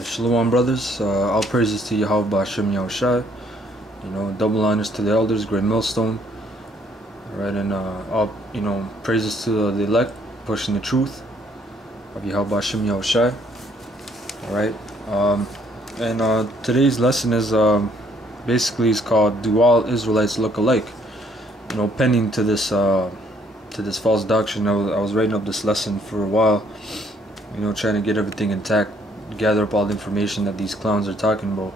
Shalom, brothers. All praises to Yahweh Ba'Shem Yahushai. Double honors to the elders, great millstone. Alright, and all praises to the elect, pushing the truth of Yahweh Ba'Shem Yahushai. Alright, and today's lesson is basically is called "Do All Israelites Look Alike?" Pending to this false doctrine. I was writing up this lesson for a while. Trying to get everything intact, gather up all the information that these clowns are talking about.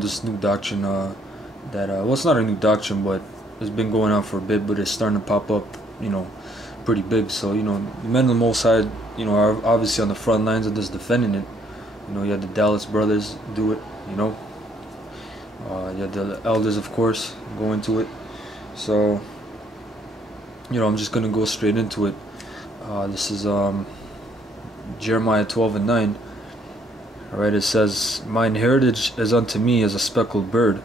This new doctrine that well, it's not a new doctrine, but it's been going on for a bit, but it's starting to pop up, pretty big. So the men of the Most High, are obviously on the front lines of this, defending it. You had the Dallas brothers do it. You had the elders, of course, go into it. So I'm just gonna go straight into it. This is Jeremiah 12:9. Alright, it says, "Mine heritage is unto me as a speckled bird.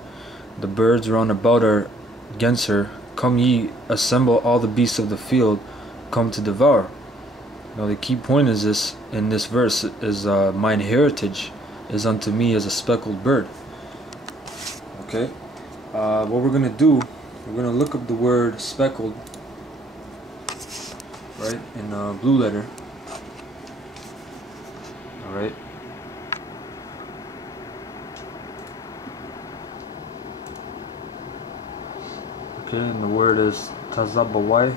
The birds round about are against her. Come ye, assemble all the beasts of the field, come to devour." Now the key point is this in this verse is mine heritage is unto me as a speckled bird. Okay, what we're gonna do, we're gonna look up the word speckled, right, in blue letter. Alright. Okay, and the word is tazabawai.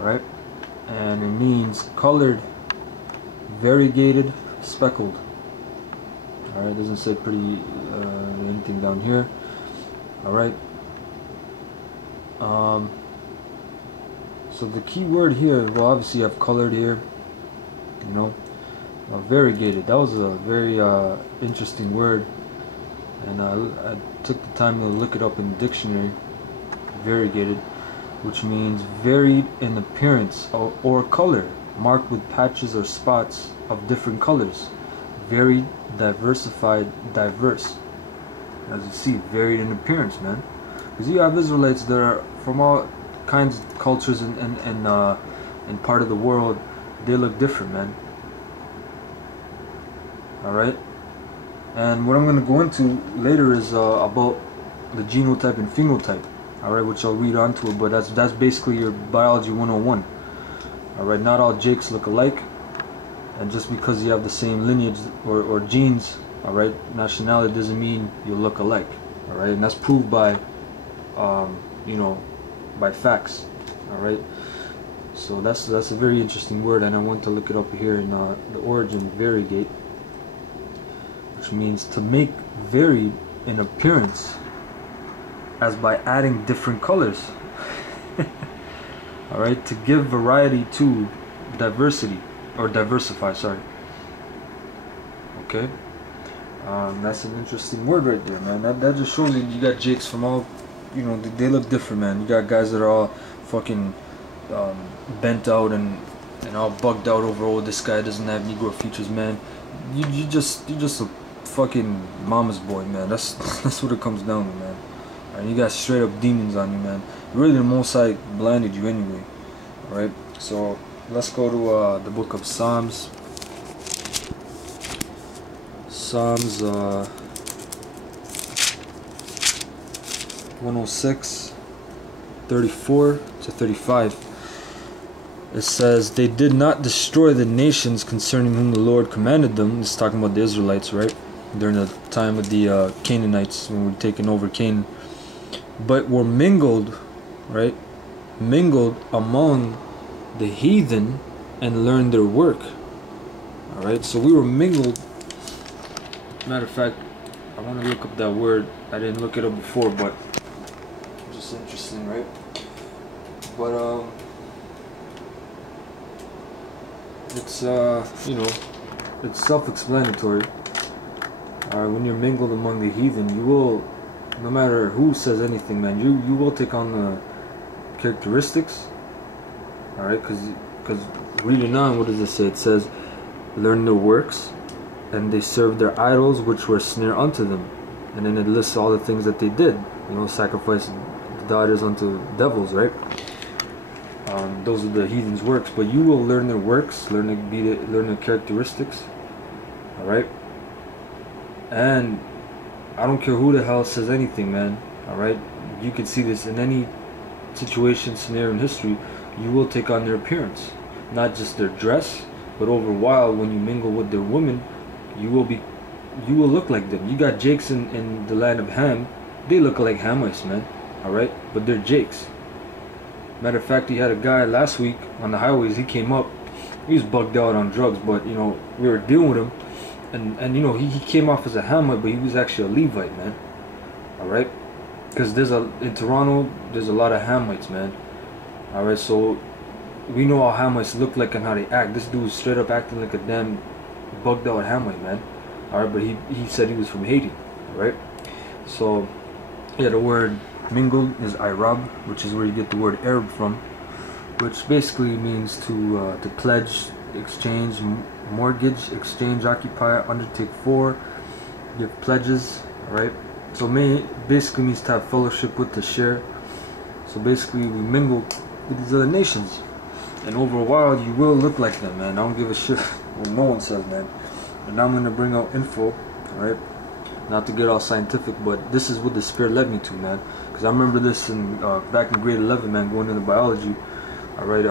Alright. And it means colored, variegated, speckled. Alright, it doesn't say pretty anything down here. Alright. So the key word here, well, obviously you have colored here, variegated. That was a very interesting word, and I took the time to look it up in the dictionary. Variegated, which means varied in appearance or color, marked with patches or spots of different colors. Varied, diversified, diverse. As you see, varied in appearance, man. Because you have Israelites that are from all kinds of cultures and part of the world. They look different, man. Alright, and what I'm going to go into later is about the genotype and phenotype. Alright, which I'll read onto it, but that's basically your biology 101. Alright, not all Jakes look alike, and just because you have the same lineage or genes, alright, nationality doesn't mean you look alike. Alright, and that's proved by by facts. Alright, so that's a very interesting word, and I want to look it up here in the origin, variegate, which means to make varied in appearance as by adding different colors. Alright, to give variety to diversity, or diversify, sorry. Okay, that's an interesting word right there, man. That just shows you got Jakes from all, they look different, man. You got guys that are all fucking bent out and all bugged out over, oh, this guy doesn't have Negro features, man. You just a fucking mama's boy, man. That's what it comes down to, man. And you got straight up demons on you, man. Really, the Most High blinded you anyway. Alright, so let's go to the book of Psalms. Psalms 106, 34 to 35. It says, "They did not destroy the nations concerning whom the Lord commanded them." It's talking about the Israelites, right? During the time of the Canaanites, when we were taking over Canaan. "But were mingled," right? "Mingled among the heathen and learned their work." Alright, so we were mingled. Matter of fact, I want to look up that word. I didn't look it up before, but just interesting, right? But it's it's self-explanatory. Alright, when you're mingled among the heathen, you will, no matter who says anything, man, you will take on the characteristics. Alright, because reading on, what does it say? It says, "Learn their works, and they served their idols, which were a snare unto them." And then it lists all the things that they did. Sacrifice daughters unto devils, right? those are the heathens' works, but you will learn their works, learn their characteristics. All right, and I don't care who the hell says anything, man. All right, you can see this in any situation, scenario in history. You will take on their appearance, not just their dress, but over a while, when you mingle with their women, you will look like them. You got Jakes in the land of Ham. They look like Hamites, man. All right, but they're Jakes. Matter of fact, he had a guy last week on the highways. He came up. He was bugged out on drugs, but you know, we were dealing with him, and you know, he came off as a Hamite, but he was actually a Levite, man. All right, because in Toronto, there's a lot of Hamites, man. All right, so we know how Hamites look like and how they act. This dude was straight up acting like a damn bugged out Hamite, man. All right, but he said he was from Haiti. All right, so yeah, the word mingled is Arab, which is where you get the word Arab from, which basically means to pledge, exchange, mortgage, exchange, occupy, undertake for, give pledges. All right, so basically means to have fellowship with, to share. So basically we mingle with these other nations, and over a while you will look like them, man. I don't give a shit what no one says, man. And now I'm gonna bring out info, all right? Not to get all scientific, but this is what the Spirit led me to, man. Because I remember this in back in grade 11, man, going into biology. All right,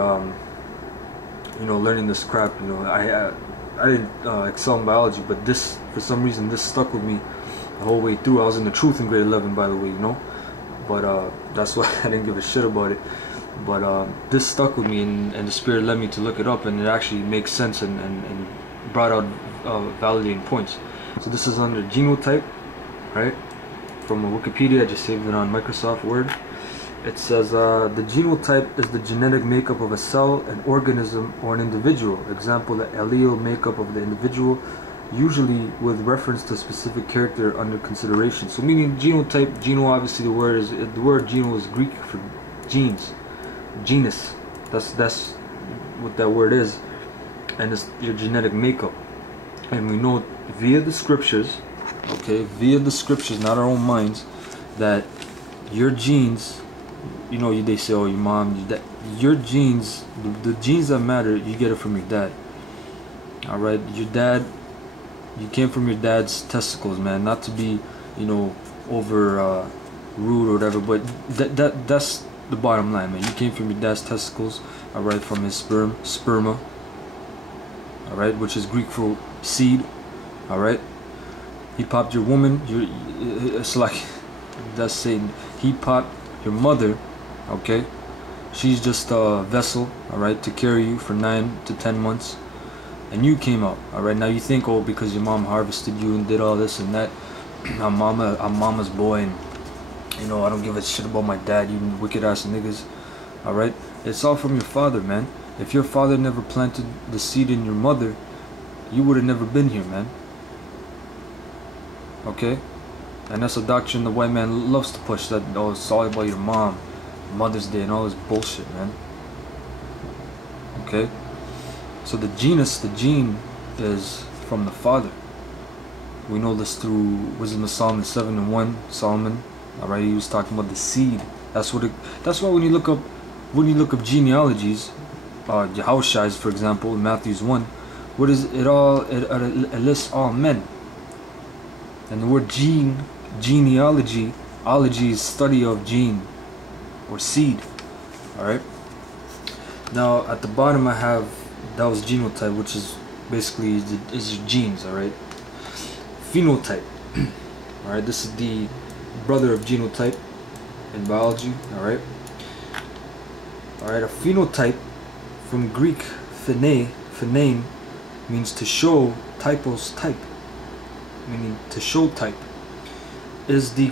you know, learning this crap. You know, I didn't excel in biology, but this, for some reason, this stuck with me the whole way through. I was in the truth in grade 11, by the way, you know. But that's why I didn't give a shit about it. But this stuck with me, and the Spirit led me to look it up, and it actually makes sense and brought out validating points. So this is under genotype, right? From Wikipedia. I just saved it on Microsoft Word. It says the genotype is the genetic makeup of a cell, an organism, or an individual. Example, the allele makeup of the individual, usually with reference to a specific character under consideration. So meaning genotype, Geno, obviously the word Geno is Greek for genes, genus. That's what that word is, and it's your genetic makeup. And we know via the scriptures, okay, via the scriptures, not our own minds, that your genes, you know, they say, oh, your mom, your genes, the genes that matter, you get it from your dad. All right, your dad, you came from your dad's testicles, man. Not to be, you know, over rude or whatever, but that's the bottom line, man. You came from your dad's testicles, all right, from his sperma, all right, which is Greek for seed, all right. He popped your woman. It's like that's Satan. He popped your mother, okay. She's just a vessel, all right, to carry you for 9 to 10 months, and you came out, all right. Now you think, oh, because your mom harvested you and did all this and that, I'm mama's boy, and you know, I don't give a shit about my dad, you wicked ass niggas, all right. It's all from your father, man. If your father never planted the seed in your mother, you would have never been here, man. Okay? And that's a doctrine the white man loves to push, that, oh, it's all about your mom, Mother's Day, and all this bullshit, man. Okay? So the genus, the gene, is from the father. We know this through Wisdom of Solomon 7:1. Solomon, alright, he was talking about the seed. That's why when you look up genealogies, Yahushua's, for example, in Matthew's 1, what is it all? It lists all men. And the word genealogy, ology is study of gene or seed. All right. Now at the bottom I have, that was genotype, which is basically is your genes. All right. Phenotype. All right. This is the brother of genotype in biology. All right. All right. A phenotype, from Greek phenein, means to show, typos, type, meaning to show type, is the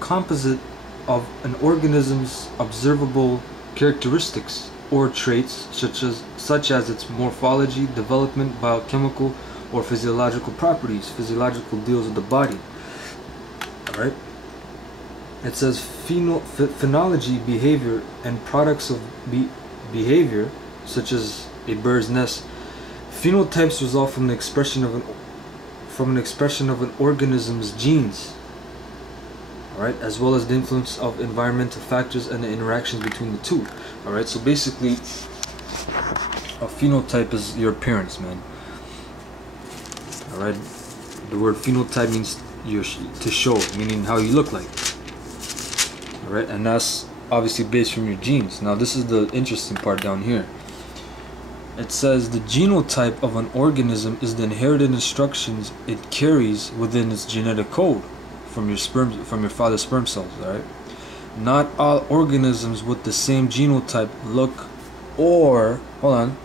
composite of an organism's observable characteristics or traits, such as its morphology, development, biochemical or physiological properties. Physiological deals with the body. Alright? It says phenology, behavior, and products of behavior, such as a bird's nest. Phenotypes result from an expression of an organism's genes, all right, as well as the influence of environmental factors and the interactions between the two. Alright, so basically a phenotype is your appearance, man. Alright, the word phenotype means to show, meaning how you look like. Alright, and that's obviously based from your genes. Now this is the interesting part down here. It says the genotype of an organism is the inherited instructions it carries within its genetic code from your father's sperm cells. Alright, not all organisms with the same genotype look, or hold on,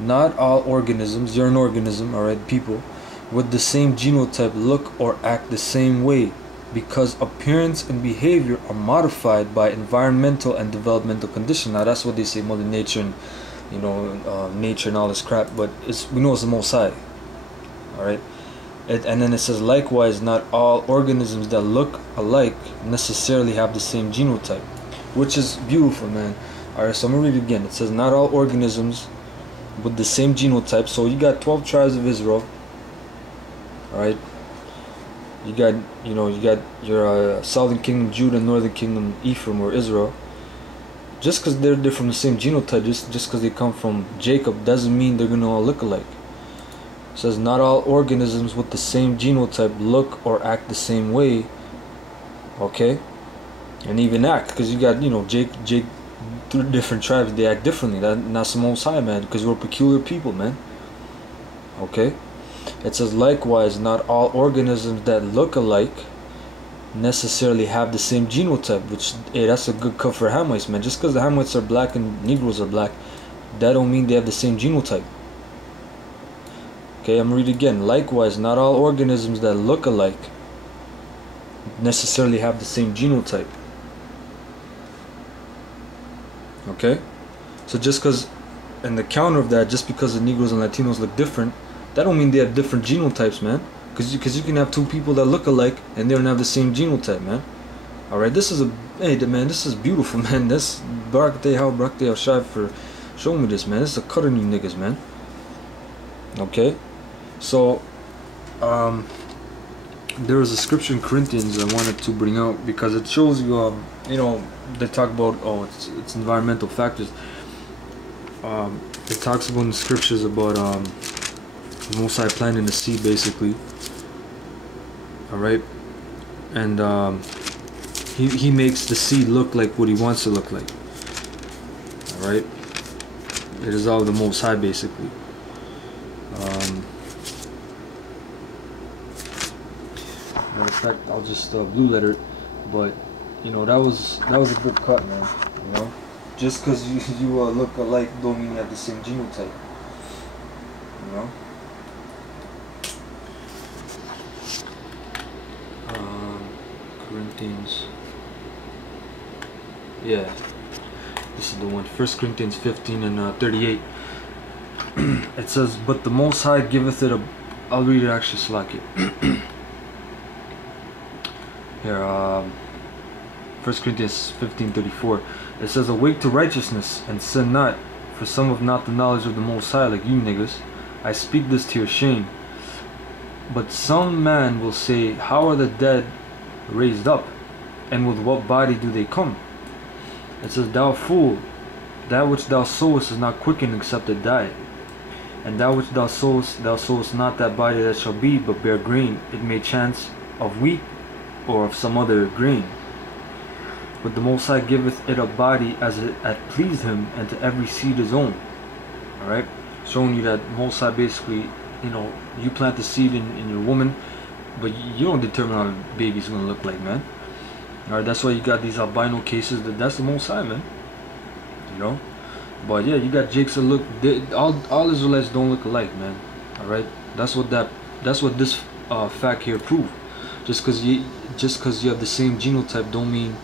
not all organisms, you're an organism, alright, people, with the same genotype look or act the same way, because appearance and behavior are modified by environmental and developmental conditions. Now that's what they say, Mother Nature and nature and all this crap, but we know it's the Most High. Alright, and then it says likewise not all organisms that look alike necessarily have the same genotype, which is beautiful, man. Alright, so I'm gonna read it again. It says not all organisms with the same genotype. So you got 12 tribes of Israel. Alright, you got your southern kingdom Judah, northern kingdom Ephraim or Israel. Just because they're from the same genotype, just because they come from Jacob, doesn't mean they're gonna all look alike. It says not all organisms with the same genotype look or act the same way. Okay, and even act, because you got Jake, through different tribes, they act differently. That's the Most High, man, because we're peculiar people, man. Okay, it says likewise not all organisms that look alike necessarily have the same genotype, which, hey, that's a good cut for Hamites, man. Just because the Hamites are black and Negroes are black, that don't mean they have the same genotype. Okay, I'm gonna read it again. Likewise, not all organisms that look alike necessarily have the same genotype. Okay, so just because, and the counter of that, just because the Negroes and Latinos look different, that don't mean they have different genotypes, man. Because you can have two people that look alike and they don't have the same genotype, man. Alright, this is man, this is beautiful, man. This Barak Day Shai for showing me this, man. This is a cut on you niggas, man. Okay, so there was a scripture in Corinthians I wanted to bring out because it shows you, they talk about, it's environmental factors. It talks about in the scriptures about the Most High planting the seed, basically. Alright, and he makes the seed look like what he wants to look like. Alright, it is all the Most High, basically. Matter of fact, I'll just blue letter it, but that was a good cut, man. Just because you look alike don't mean you have the same genotype. Corinthians, yeah, this is the one. 1 Corinthians 15 and 38. It says, but the Most High giveth it a, I'll read it actually, slack it. Here, 1 Corinthians 15:34. It says, awake to righteousness and sin not, for some have not the knowledge of the Most High, like you niggas. I speak this to your shame. But some man will say, how are the dead raised up, and with what body do they come? It says, thou fool, that which thou sowest is not quickened except it die. And that which thou sowest not that body that shall be, but bear grain, it may chance of wheat or of some other grain. But the Most High giveth it a body as it hath pleased him, and to every seed his own. Alright, showing you that Most High basically, you plant the seed in your woman, but you don't determine how the baby's gonna look like, man. Alright, that's why you got these albino cases. That's the Most High, man. But yeah, you got Jakes that look. All Israelites don't look alike, man. Alright, that's what this fact here prove. Just because you have the same genotype don't mean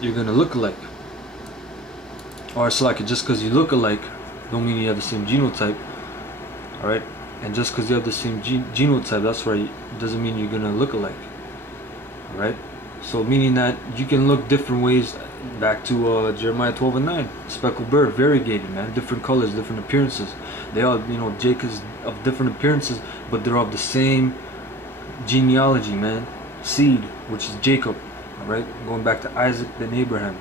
you're gonna look alike. Or it's like just because you look alike don't mean you have the same genotype. Alright, and just because you have the same genotype, that's right, doesn't mean you're gonna look alike. Alright, so meaning that you can look different ways. Back to Jeremiah 12 and 9. Speckled bird, variegated, man, different colors, different appearances. They all, Jake is of different appearances, but they're of the same genealogy, man, seed, which is Jacob. Alright, going back to Isaac then Abraham.